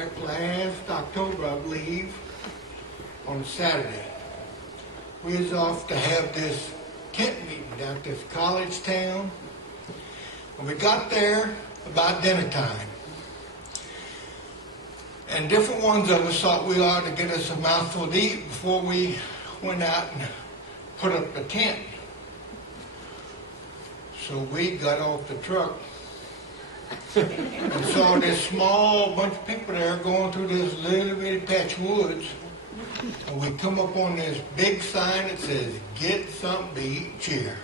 back last October, I believe, on Saturday. We was off to have this tent meeting down at this college town. And we got there about dinner time. And different ones of us thought we ought to get us a mouthful to eat before we went out and put up the tent. So we got off the truck and saw this small bunch of people there going through this little bitty patch of woods. And we come up on this big sign that says, "Get something to eat, cheer."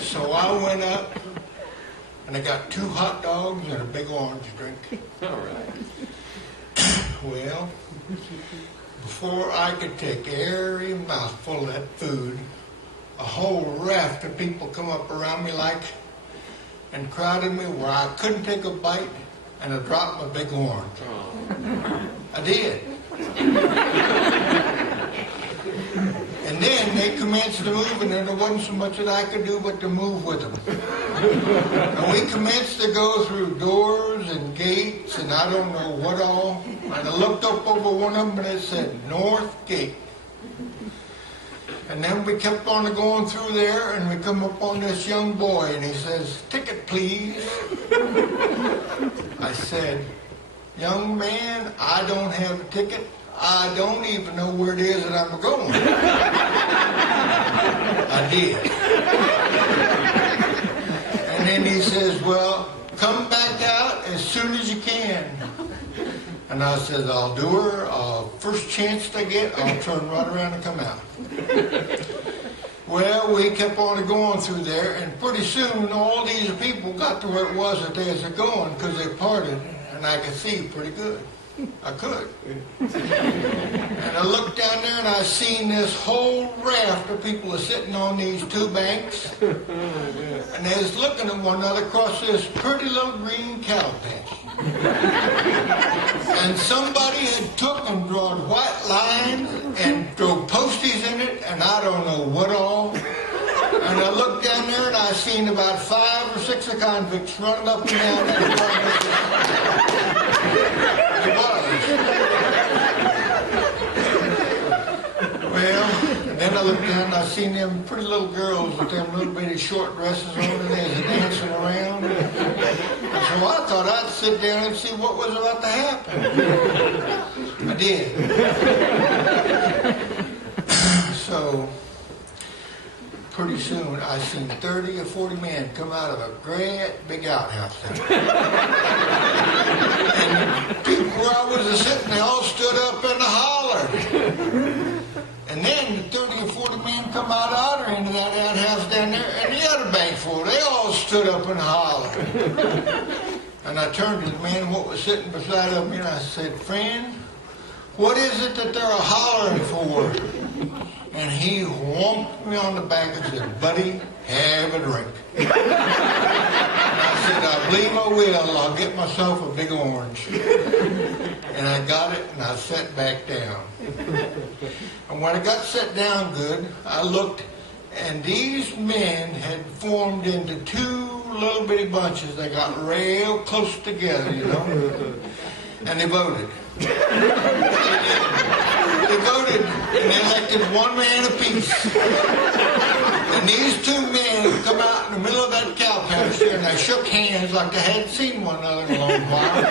So I went up and I got 2 hot dogs and a big orange drink. All right. Well, before I could take every mouthful of that food, a whole raft of people come up around me and crowded me where I couldn't take a bite, and I dropped my big orange. Oh. I did. And then they commenced to move, and there wasn't so much that I could do but to move with them. And we commenced to go through doors and gates and I don't know what all. And I looked up over one of them and it said, "North Gate." And then we kept on going through there and we come up on this young boy and he says, "Ticket, please." I said, "Young man, I don't have a ticket. I don't even know where it is that I'm going." I did. And then he says, "Well, come back out as soon as you can." And I said, "I'll do her. First chance I get, I'll turn right around and come out." Well, we kept on going through there, and pretty soon all these people got to where it was that they was going because they parted, and I could see pretty good. I could. And I looked down there and I seen this whole raft of people sitting on these 2 banks. And they was looking at one another across this pretty little green cow patch. And somebody had took and drawn white lines and drove posties in it, and I don't know what all. And I looked down there and I seen about 5 or 6 convicts running up and down that it was. Well, and then I looked down and I seen them pretty little girls with them little bitty short dresses on and they was dancing around. And so I thought I'd sit down and see what was about to happen. I did. So pretty soon I seen 30 or 40 men come out of a great big outhouse there. And the people where I was sitting, they all stood up and hollered. And then the 30 or 40 men come out of the other end of that outhouse down there, and the other bank full, they all stood up and hollered. And I turned to the man what was sitting beside of me and I said, "Friend, what is it that they're hollering for?" And he whomped me on the back and said, "Buddy, have a drink." And I said, "I believe I will. I'll get myself a big orange." And I got it and I sat back down. And when I got set down good, I looked and these men had formed into 2 little bitty bunches. They got real close together, you know. And they voted. They voted and they elected 1 man apiece. And these 2 men come out in the middle of that cow pasture and they shook hands like they hadn't seen one another in a long while.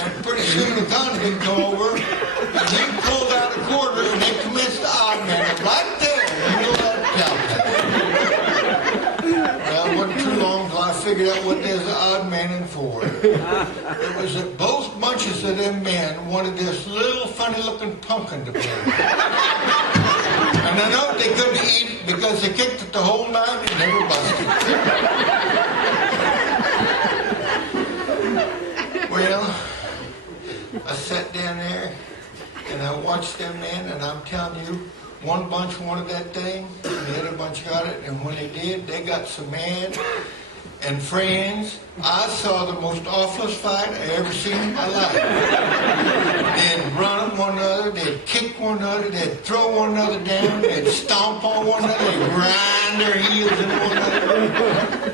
And pretty soon the convict come over and he pulled out a quarter and they commenced to odd man it right there in the middle of that cow pasture. Well, it wasn't too long until I figured out what there's an odd man in for. It was that both bunches of them men wanted this little funny-looking pumpkin to play. And I know they couldn't eat it because they kicked it the whole night and never busted. Well, I sat down there and I watched them men, and I'm telling you, one bunch wanted that thing, and the other bunch got it, and when they did, they got so mad. And friends, I saw the most awfulest fight I ever seen in my life. They'd run at one another, they'd kick one another, they'd throw one another down, they'd stomp on one another, they'd grind their heels into one another.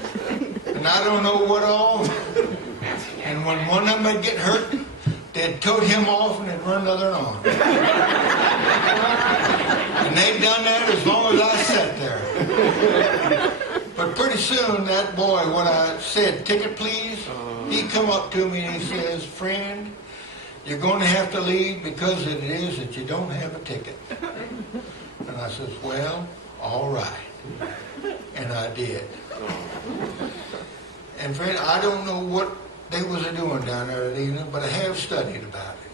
And I don't know what all. And And when one of them would get hurt, they'd tote him off and they'd run another on. And they'd done that as long as I sat there. But pretty soon, that boy, when I said, "Ticket, please," he come up to me and he says, "Friend, you're going to have to leave because it is that you don't have a ticket." And I says, "Well, all right." And I did. And friend, I don't know what they was doing down there that evening, but I have studied about it.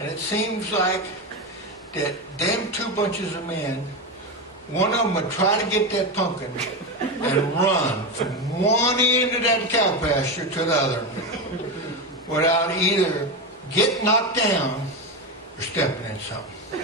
And it seems like that them two bunches of men, one of them would try to get that pumpkin and run from one end of that cow pasture to the other without either getting knocked down or stepping in something.